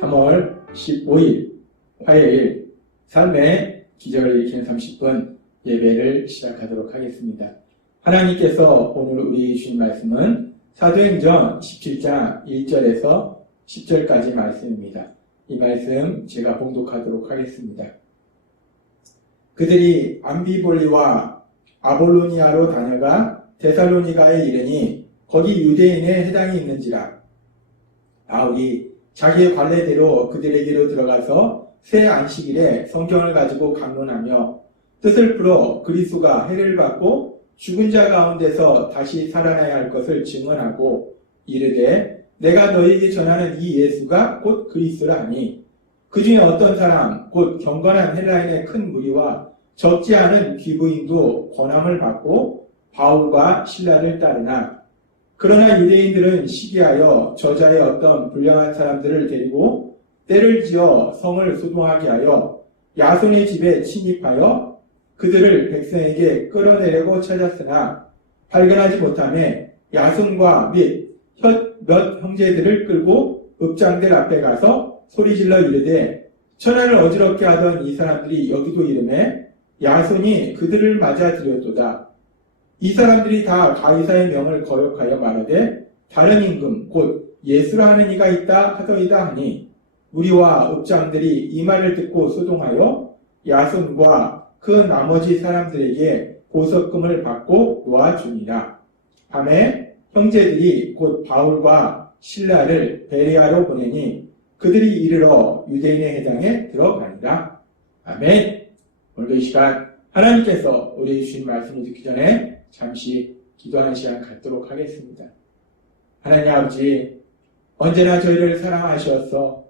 3월 15일 화요일 삶의 기적을 일으키는 30분 예배를 시작하도록 하겠습니다. 하나님께서 오늘 우리 주신 말씀은 사도행전 17장 1절에서 10절까지 말씀입니다. 이 말씀 제가 봉독하도록 하겠습니다. 그들이 암비볼리와 아볼로니아로 다녀가 데살로니가에 이르니 거기 유대인의 해당이 있는지라. 바울이 자기의 관례대로 그들에게로 들어가서 새 안식일에 성경을 가지고 강론하며 뜻을 풀어 그리스도가 해를 받고 죽은 자 가운데서 다시 살아나야 할 것을 증언하고 이르되 내가 너희에게 전하는 이 예수가 곧 그리스도라 하니 그 중에 어떤 사람 곧 경건한 헬라인의 큰 무리와 적지 않은 귀부인도 권함을 받고 바울과 실라를 따르나 그러나 유대인들은 시기하여 저자의 어떤 불량한 사람들을 데리고 때를 지어 성을 소동하게 하여 야손의 집에 침입하여 그들을 백성에게 끌어내려고 찾았으나 발견하지 못하매 야손과 및 몇 형제들을 끌고 읍장들 앞에 가서 소리질러 이르되 천하를 어지럽게 하던 이 사람들이 여기도 이르매 야손이 그들을 맞아 들였도다. 이 사람들이 다 가이사의 명을 거역하여 말하되 다른 임금 곧 예수라 하는 이가 있다 하더이다 하니 우리와 읍장들이 이 말을 듣고 소동하여 야손과 그 나머지 사람들에게 보석금을 받고 놓아주니라. 밤에 형제들이 곧 바울과 실라를 베레아로 보내니 그들이 이르러 유대인의 해당에 들어가니라. 아멘. 오늘도 이 시간 하나님께서 우리 주신 말씀을 듣기 전에 잠시 기도하는 시간 갖도록 하겠습니다. 하나님 아버지, 언제나 저희를 사랑하셔서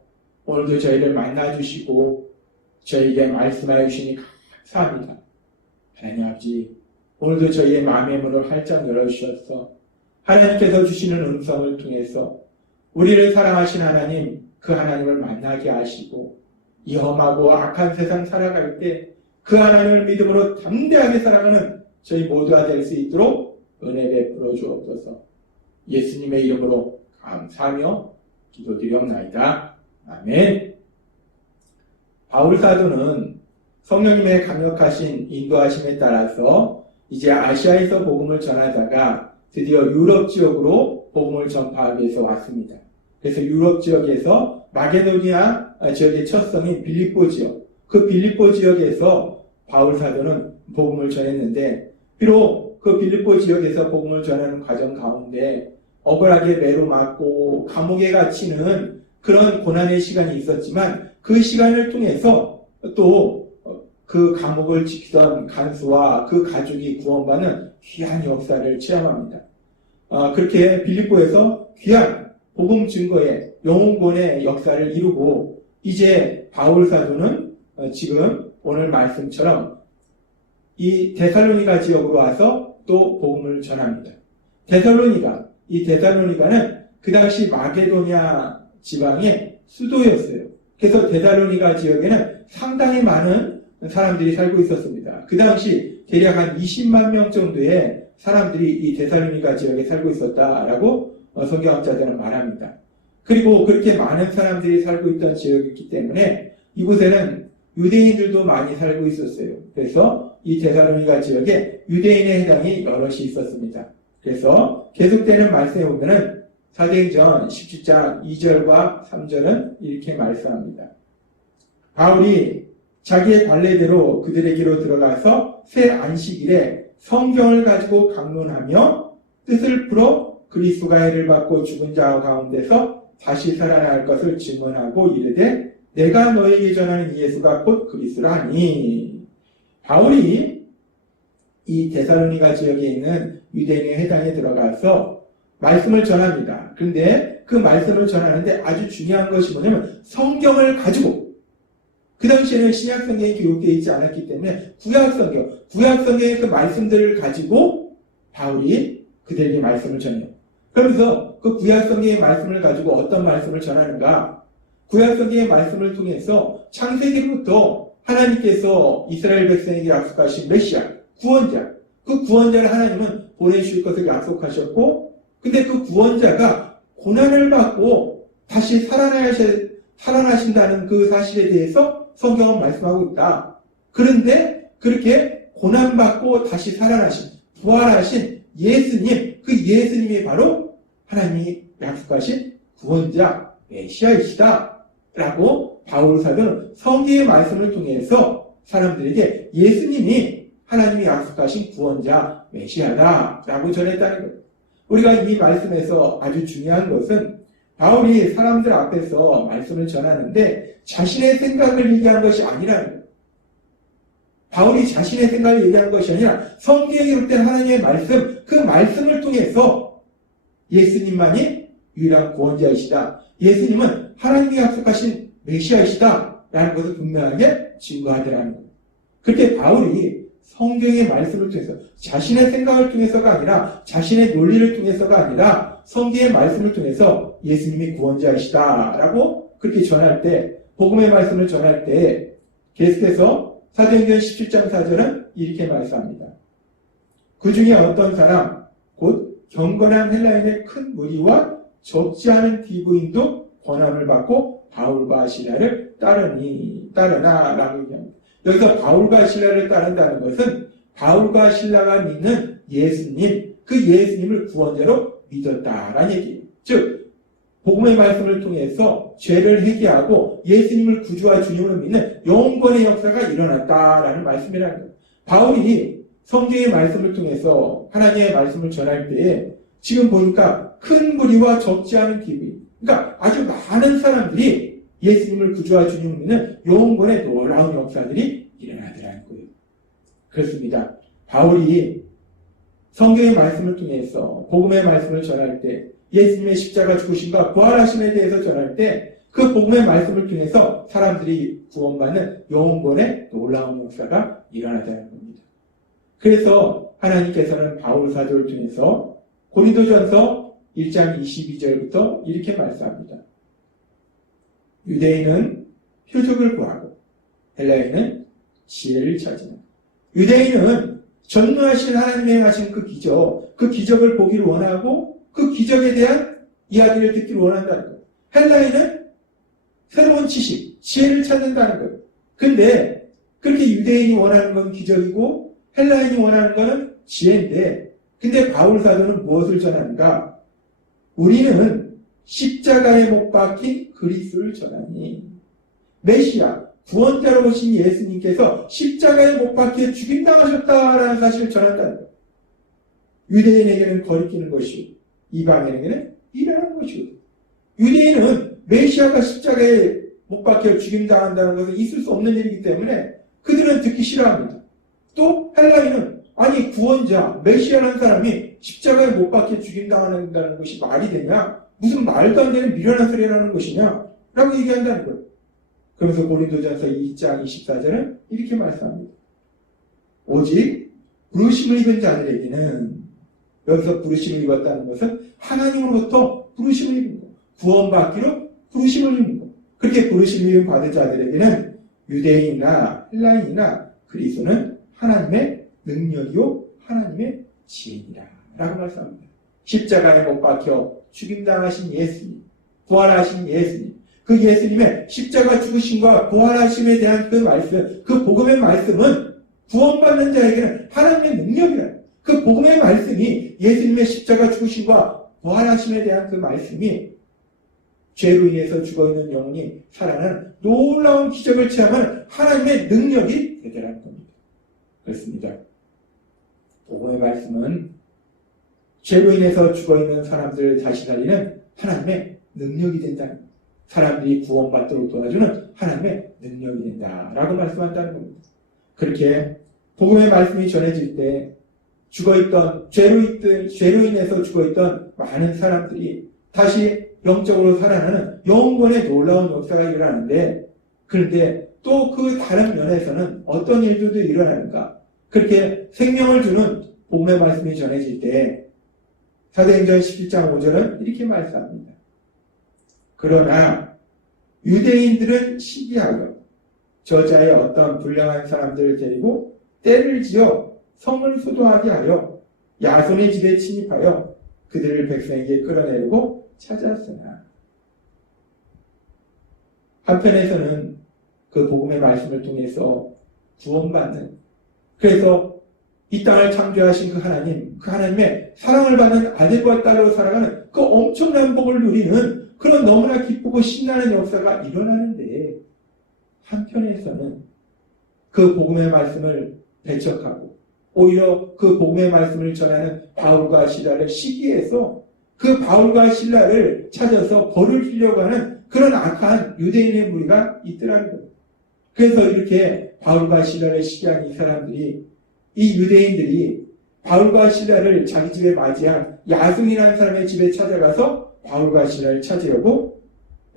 오늘도 저희를 만나주시고 저희에게 말씀하여 주시니 감사합니다. 하나님 아버지, 오늘도 저희의 마음의 문을 활짝 열어주셔서 하나님께서 주시는 음성을 통해서 우리를 사랑하신 하나님, 그 하나님을 만나게 하시고 이 험하고 악한 세상 살아갈 때 그 하나님을 믿음으로 담대하게 살아가는 저희 모두가 될 수 있도록 은혜 베풀어 주옵소서. 예수님의 이름으로 감사하며 기도드리옵나이다. 아멘. 바울 사도는 성령님의 강력하신 인도하심에 따라서 이제 아시아에서 복음을 전하다가 드디어 유럽 지역으로 복음을 전파하기 위해서 왔습니다. 그래서 유럽 지역에서 마게도니아 지역의 첫 성인 빌립보 지역, 그 빌립보 지역에서 바울 사도는 복음을 전했는데 비록 그 빌립보 지역에서 복음을 전하는 과정 가운데 억울하게 매로 맞고 감옥에 갇히는 그런 고난의 시간이 있었지만 그 시간을 통해서 또 그 감옥을 지키던 간수와 그 가족이 구원받는 귀한 역사를 체험합니다. 그렇게 빌립보에서 귀한 복음 증거의 영혼권의 역사를 이루고 이제 바울 사도는 지금 오늘 말씀처럼 이 데살로니가 지역으로 와서 또 복음을 전합니다. 이 데살로니가는 그 당시 마게도니아 지방의 수도였어요. 그래서 데살로니가 지역에는 상당히 많은 사람들이 살고 있었습니다. 그 당시 대략 한 20만 명 정도의 사람들이 이 데살로니가 지역에 살고 있었다라고 성경학자들은 말합니다. 그리고 그렇게 많은 사람들이 살고 있던 지역이기 때문에 이곳에는 유대인들도 많이 살고 있었어요. 그래서 이 데살로니가 지역에 유대인의 해당이 여럿이 있었습니다. 그래서 계속되는 말씀에 보면은 사도행전 17장 2절과 3절은 이렇게 말씀합니다. 바울이 자기의 관례대로 그들에게로 들어가서 새 안식일에 성경을 가지고 강론하며 뜻을 풀어 그리스도가 해를 받고 죽은 자 가운데서 다시 살아날 할 것을 증언하고 이르되 내가 너에게 전하는 예수가 곧 그리스도라 하니 바울이 이 데살로니가 지역에 있는 유대인의 회당에 들어가서 말씀을 전합니다. 그런데 그 말씀을 전하는데 아주 중요한 것이 뭐냐면 성경을 가지고 그 당시에는 신약성경이 기록되어 있지 않았기 때문에 구약성경의 그 말씀들을 가지고 바울이 그들에게 말씀을 전해요. 그러면서 그 구약성경의 말씀을 가지고 어떤 말씀을 전하는가? 구약성경의 말씀을 통해서 창세기부터 하나님께서 이스라엘 백성에게 약속하신 메시아, 구원자, 그 구원자를 하나님은 보내주실 것을 약속하셨고 근데 그 구원자가 고난을 받고 다시 살아나신다는 그 사실에 대해서 성경은 말씀하고 있다. 그런데 그렇게 고난받고 다시 살아나신, 부활하신 예수님, 그 예수님이 바로 하나님이 약속하신 구원자, 메시아이시다. 라고 바울 사도는 성경의 말씀을 통해서 사람들에게 예수님이 하나님이 약속하신 구원자, 메시아다. 라고 전했다는 거예요. 우리가 이 말씀에서 아주 중요한 것은 바울이 사람들 앞에서 말씀을 전하는데 자신의 생각을 얘기한 것이 아니라는 거예요. 바울이 자신의 생각을 얘기한 것이 아니라 성경에 기록된 하나님의 말씀, 그 말씀을 통해서 예수님만이 유일한 구원자이시다. 예수님은 하나님이 약속하신 메시아이시다. 라는 것을 분명하게 증거하더라는 거예요. 그렇게 바울이 성경의 말씀을 통해서 자신의 생각을 통해서가 아니라 자신의 논리를 통해서가 아니라 성경의 말씀을 통해서 예수님이 구원자이시다. 라고 그렇게 전할 때, 복음의 말씀을 전할 때 계속해서 사도행전 17장 4절은 이렇게 말씀합니다. 그 중에 어떤 사람, 곧 경건한 헬라인의 큰 무리와 적지 않은 디브인도 권함을 받고 바울과 시라를 따르나 라고 얘기합니다. 여기서 바울과 신라를 따른다는 것은 바울과 신라가 믿는 예수님, 그 예수님을 구원자로 믿었다라는 얘기예요. 즉 복음의 말씀을 통해서 죄를 회개하고 예수님을 구주와 주님으로 믿는 영원의 역사가 일어났다라는 말씀이라는 거예요. 바울이 성경의 말씀을 통해서 하나님의 말씀을 전할 때에 지금 보니까 큰 무리와 적지 않은 기분, 그러니까 아주 많은 사람들이 예수님을 구주와 주님으로 믿는 영원의 놀라운 역사들이 일어나더라는 거예요. 그렇습니다. 바울이 성경의 말씀을 통해서 복음의 말씀을 전할 때 예수님의 십자가 죽으심과 부활하심에 대해서 전할 때 그 복음의 말씀을 통해서 사람들이 구원받는 영원의 놀라운 역사가 일어나자는 겁니다. 그래서 하나님께서는 바울 사도를 통해서 고린도전서 1장 22절부터 이렇게 말씀합니다. 유대인은 표적을 구하고 헬라인은 지혜를 찾으며 유대인은 전능하신 하나님의 하신 그 기적을 보기를 원하고 그 기적에 대한 이야기를 듣기를 원한다는 거예요. 헬라인은 새로운 지식, 지혜를 찾는다는 거예요. 근데 그렇게 유대인이 원하는 건 기적이고 헬라인이 원하는 건 지혜인데 근데 바울 사도는 무엇을 전하는가? 우리는 십자가에 못 박힌 그리스도를 전하니 메시아, 구원자로 오신 예수님께서 십자가에 못 박혀 죽임당하셨다라는 사실을 전한다는 거예요. 유대인에게는 거리끼는 것이고 이방인에게는 일하는 것이고 유대인은 메시아가 십자가에 못 박혀 죽임당한다는 것은 있을 수 없는 일이기 때문에 그들은 듣기 싫어합니다. 또 헬라인은 아니 구원자, 메시아라는 사람이 십자가에 못 박혀 죽임당한다는 것이 말이 되냐? 무슨 말도 안 되는 미련한 소리라는 것이냐? 라고 얘기한다는 거예요. 그러면서 고린도전서 2장 24절은 이렇게 말씀합니다. 오직 부르심을 입은 자들에게는 여기서 부르심을 입었다는 것은 하나님으로부터 부르심을 입은 것, 구원받기로 부르심을 입은 것. 그렇게 부르심을 받은 자들에게는 유대인이나 헬라인이나 그리스도는 하나님의 능력이요 하나님의 지혜이라 라고 말씀합니다. 십자가에 못 박혀 죽임당하신 예수님, 부활하신 예수님, 그 예수님의 십자가 죽으심과 부활하심에 대한 그 말씀, 그 복음의 말씀은 구원받는 자에게는 하나님의 능력이라. 그 복음의 말씀이 예수님의 십자가 죽으심과 부활하심에 대한 그 말씀이 죄로 인해서 죽어있는 영혼이 살아나는 놀라운 기적을 체험하는 하나님의 능력이 되더라는 겁니다. 그렇습니다. 복음의 말씀은 죄로 인해서 죽어있는 사람들을 다시 살리는 하나님의 능력이 된다는 겁니다. 사람들이 구원받도록 도와주는 하나님의 능력이 된다라고 말씀한다는 겁니다. 그렇게 복음의 말씀이 전해질 때 죽어있던 죄로 인해서 죽어있던 많은 사람들이 다시 영적으로 살아나는 영원의 놀라운 역사가 일어나는데 그런데 또 그 다른 면에서는 어떤 일들도 일어나는가? 그렇게 생명을 주는 복음의 말씀이 전해질 때 사도행전 11장 5절은 이렇게 말씀합니다. 그러나 유대인들은 시기하여 저자의 어떤 불량한 사람들을 데리고 때를 지어 성을 소도하게 하여 야손의 집에 침입하여 그들을 백성에게 끌어내리고 찾았으나 한편에서는 그 복음의 말씀을 통해서 구원받는, 그래서 이 땅을 창조하신 그 하나님, 그 하나님의 사랑을 받는 아들과 딸로 살아가는 그 엄청난 복을 누리는 그런 너무나 기쁘고 신나는 역사가 일어나는데, 한편에서는 그 복음의 말씀을 배척하고 오히려 그 복음의 말씀을 전하는 바울과 실라를 시기해서 그 바울과 실라를 찾아서 벌을 주려고 하는 그런 악한 유대인의 무리가 있더라는 거예요. 그래서 이렇게 바울과 실라를 시기한 이 사람들이, 이 유대인들이 바울과 실라를 자기 집에 맞이한 야송이라는 사람의 집에 찾아가서 바울과 실라를 찾으려고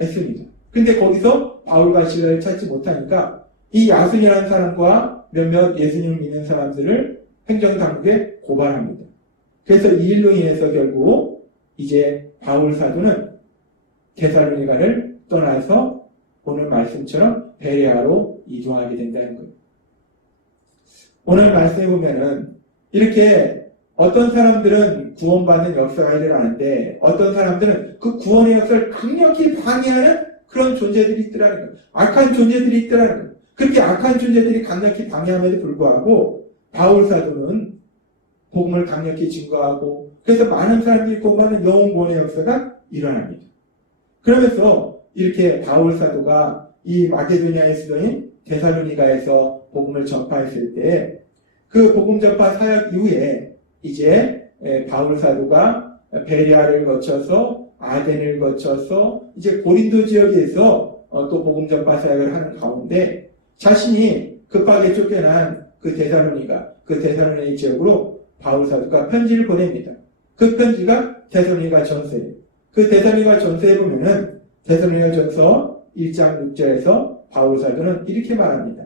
했습니다. 근데 거기서 바울과 실라를 찾지 못하니까 이 야송이라는 사람과 몇몇 예수님을 믿는 사람들을 행정당국에 고발합니다. 그래서 이 일로 인해서 결국 이제 바울 사도는 데살로니가를 떠나서 오늘 말씀처럼 베레아로 이동하게 된다는 거예요. 오늘 말씀해 보면은 이렇게 어떤 사람들은 구원받는 역사가 일어나는데 어떤 사람들은 그 구원의 역사를 강력히 방해하는 그런 존재들이 있더라는 거예요. 악한 존재들이 있더라는 거예요. 그렇게 악한 존재들이 강력히 방해함에도 불구하고 바울 사도는 복음을 강력히 증거하고 그래서 많은 사람들이 구원받는 영혼 구원의 역사가 일어납니다. 그러면서 이렇게 바울 사도가 이 마게도니아의 수도인 데살로니가에서 복음을 전파했을 때 그 복음 전파 사역 이후에 이제 바울 사도가 베레아를 거쳐서 아덴을 거쳐서 이제 고린도 지역에서 또 복음 전파 사역을 하는 가운데 자신이 급하게 쫓겨난 그 데살로니가 지역으로 바울 사도가 편지를 보냅니다. 그 편지가 데살로니가 전서예요. 그 데살로니가 전서에 보면은 데살로니가 전서 1장 6절에서 바울 사도는 이렇게 말합니다.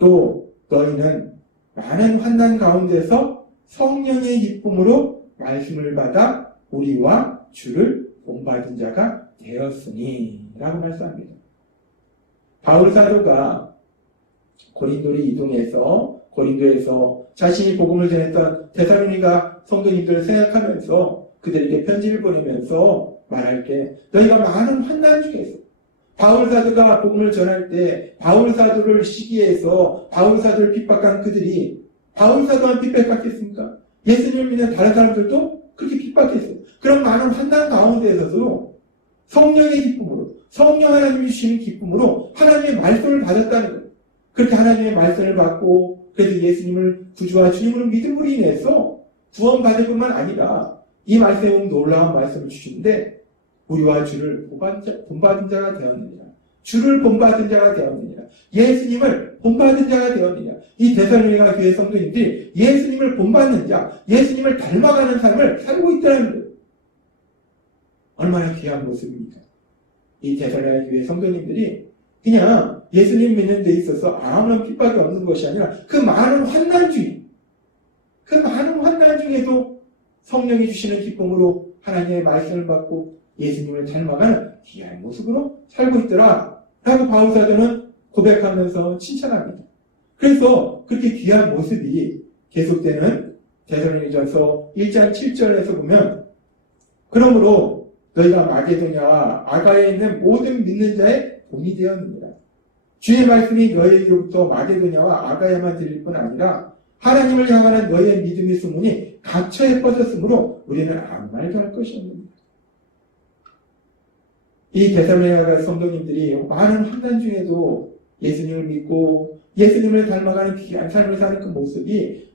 또 너희는 많은 환난 가운데서 성령의 기쁨으로 말씀을 받아 우리와 주를 본받은 자가 되었으니 라고 말씀합니다. 바울 사도가 고린도로 이동해서 고린도에서 자신이 복음을 전했던 데살로니가 성도님들을 생각하면서 그들에게 편지를 보내면서 말할 때 너희가 많은 환난 중에서 바울 사도가 복음을 전할 때 바울 사도를 시기해서 바울 사도를 핍박한 그들이 바울 사도만 핍박했습니까? 예수님을 믿는 다른 사람들도 그렇게 핍박했어요. 그런 많은 환난 가운데에서도 성령의 기쁨으로 성령 하나님이 주시는 기쁨으로 하나님의 말씀을 받았다는 거예요. 그렇게 하나님의 말씀을 받고 그래서 예수님을 구주와 주님으로 믿음으로 인해서 구원받을 뿐만 아니라 이 말씀에 보면 놀라운 말씀을 주시는데 우리와 주를 본받은 자가 되었느니라. 주를 본받은 자가 되었느니라. 예수님을 본받은 자가 되었느니라. 이 데살로니가 교회 성도님들이 예수님을 본받는 자, 예수님을 닮아가는 삶을 살고 있다는 거예요. 얼마나 귀한 모습입니까? 이 데살로니가 교회 성도님들이 그냥 예수님 믿는 데 있어서 아무런 핍박이 없는 것이 아니라 그 많은 환난 중에도 성령이 주시는 기쁨으로 하나님의 말씀을 받고 예수님을 닮아가는 귀한 모습으로 살고 있더라 라고 바울 사도는 고백하면서 칭찬합니다. 그래서 그렇게 귀한 모습이 계속되는 데살로니가전서 1장 7절에서 보면 그러므로 너희가 마게도냐와 아가야에 있는 모든 믿는 자의 본이 되었느니라. 주의 말씀이 너희로부터 마게도냐와 아가야만 들릴 뿐 아니라 하나님을 향하는 너희의 믿음의 소문이 각처에 퍼졌으므로 우리는 아무 말도 할 것이 없느니라. 이 데살로니가 성도님들이 많은 환난 중에도 예수님을 믿고 예수님을 닮아가는 귀한 삶을 사는 그 모습이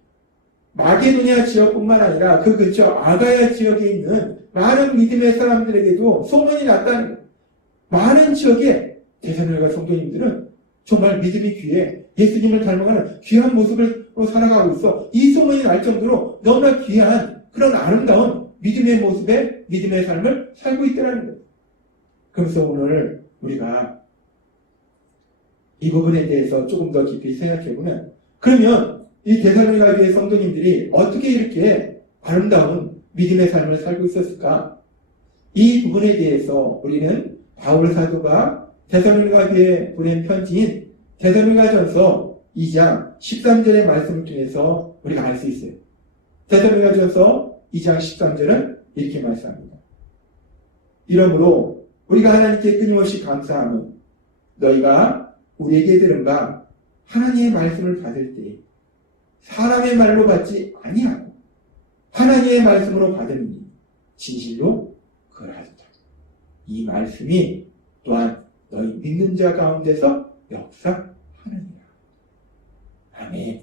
마게도니아 지역뿐만 아니라 그 근처 아가야 지역에 있는 많은 믿음의 사람들에게도 소문이 났다는 거예요. 많은 지역에 데살로니가 성도님들은 정말 믿음이 귀해 예수님을 닮아가는 귀한 모습으로 살아가고 있어. 이 소문이 날 정도로 너무나 귀한 그런 아름다운 믿음의 모습에 믿음의 삶을 살고 있다는 거예요. 그래서 오늘 우리가 이 부분에 대해서 조금 더 깊이 생각해보면 그러면 이 데살로니가 교회 성도님들이 어떻게 이렇게 아름다운 믿음의 삶을 살고 있었을까? 이 부분에 대해서 우리는 바울 사도가 데살로니가 교회에 보낸 편지인 데살로니가전서 2장 13절의 말씀을 통해서 우리가 알 수 있어요. 데살로니가전서 2장 13절은 이렇게 말씀합니다. 이러므로 우리가 하나님께 끊임없이 감사함은 너희가 우리에게 들은 바 하나님의 말씀을 받을 때 사람의 말로 받지 아니하고 하나님의 말씀으로 받으니 진실로 그러하도다. 이 말씀이 또한 너희 믿는 자 가운데서 역사하느니라. 아멘.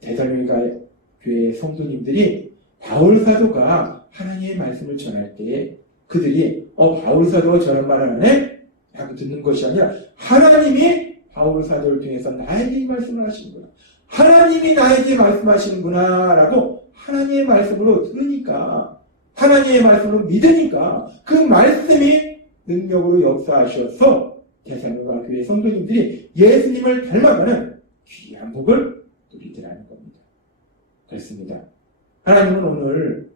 데살로니가 교회 성도님들이 바울 사도가 하나님의 말씀을 전할 때 그들이 바울 사도가 저런 말을 하네? 라고 듣는 것이 아니라 하나님이 바울 사도를 통해서 나에게 이 말씀을 하시는구나. 하나님이 나에게 말씀하시는구나 라고 하나님의 말씀으로 들으니까 하나님의 말씀으로 믿으니까 그 말씀이 능력으로 역사하셔서 데살로니가 교회 성도님들이 예수님을 닮아가는 귀한 복을 누리더라는 겁니다. 그렇습니다. 하나님은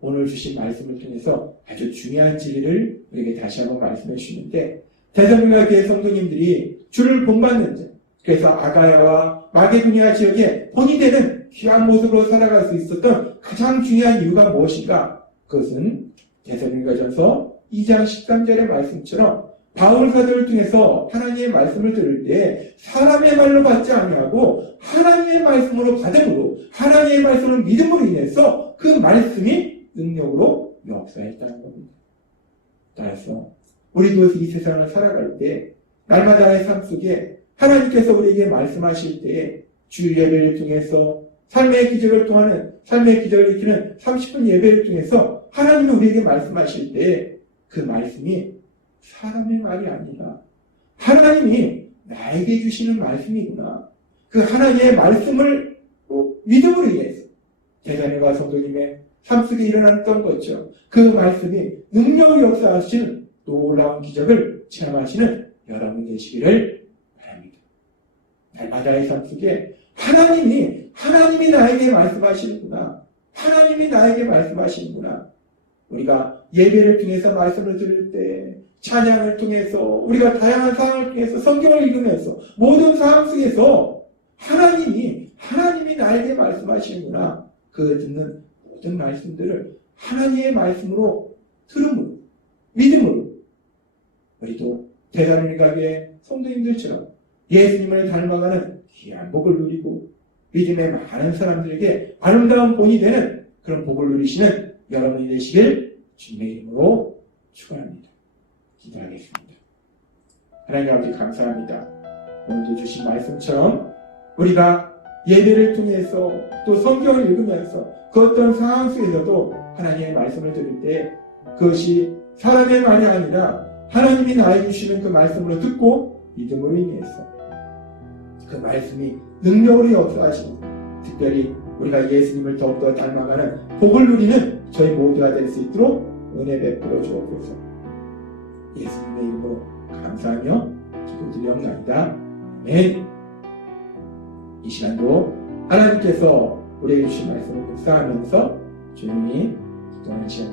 오늘 주신 말씀을 통해서 아주 중요한 진리를 우리에게 다시 한번 말씀해 주시는데 데살로니가 교회 성도님들이 주를 본받는 자, 그래서 아가야와 마게도니아 지역에 본이 되는 귀한 모습으로 살아갈 수 있었던 가장 중요한 이유가 무엇인가? 그것은 데살로니가전서 2장 13절의 말씀처럼 바울 사도를 통해서 하나님의 말씀을 들을 때 사람의 말로 받지 아니하고 하나님의 말씀으로 받음으로 하나님의 말씀을 믿음으로 인해서 그 말씀이 능력으로 역사했다는 겁니다. 따라서 우리도 이 세상을 살아갈 때 날마다의 삶 속에 하나님께서 우리에게 말씀하실 때 주일 예배를 통해서 삶의 기적을 일으키는 30분 예배를 통해서 하나님이 우리에게 말씀하실 때 그 말씀이 사람의 말이 아니라 하나님이 나에게 주시는 말씀이구나. 그 하나님의 말씀을 믿음으로 인해서 데살로니가 성도님의 삶 속에 일어났던 것처럼 그 말씀이 능력을 역사하시는 놀라운 기적을 체험하시는 여러분 되시기를 바랍니다. 날마다의 삶 속에 하나님이 나에게 말씀하시는구나. 하나님이 나에게 말씀하시는구나. 우리가 예배를 통해서 말씀을 들을 때 찬양을 통해서 우리가 다양한 상황을 통해서 성경을 읽으면서 모든 상황 속에서 하나님이 나에게 말씀하시는구나. 그 듣는 모든 말씀들을 하나님의 말씀으로 들음으로 믿음으로 우리도 데살로니가 교회 성도님들처럼 예수님을 닮아가는 귀한 복을 누리고 믿음의 많은 사람들에게 아름다운 본이 되는 그런 복을 누리시는 여러분이 되시길 주님의 이름으로 축원합니다. 기도하겠습니다. 하나님 아버지 감사합니다. 오늘도 주신 말씀처럼 우리가 예배를 통해서 또 성경을 읽으면서 그 어떤 상황 속에서도 하나님의 말씀을 들을 때 그것이 사람의 말이 아니라 하나님이 나에게 주시는 그 말씀으로 듣고 믿음으로 인해서 그 말씀이 능력으로 역사하시는 특별히 우리가 예수님을 더욱더 닮아가는 복을 누리는 저희 모두가 될 수 있도록 은혜 베풀어 주옵소서. 예수님의 이름으로 감사하며 기도드리옵나이다. 아멘. 이 시간도 하나님께서 우리에게 주신 말씀을 묵상하면서 조용히 기도하는 시간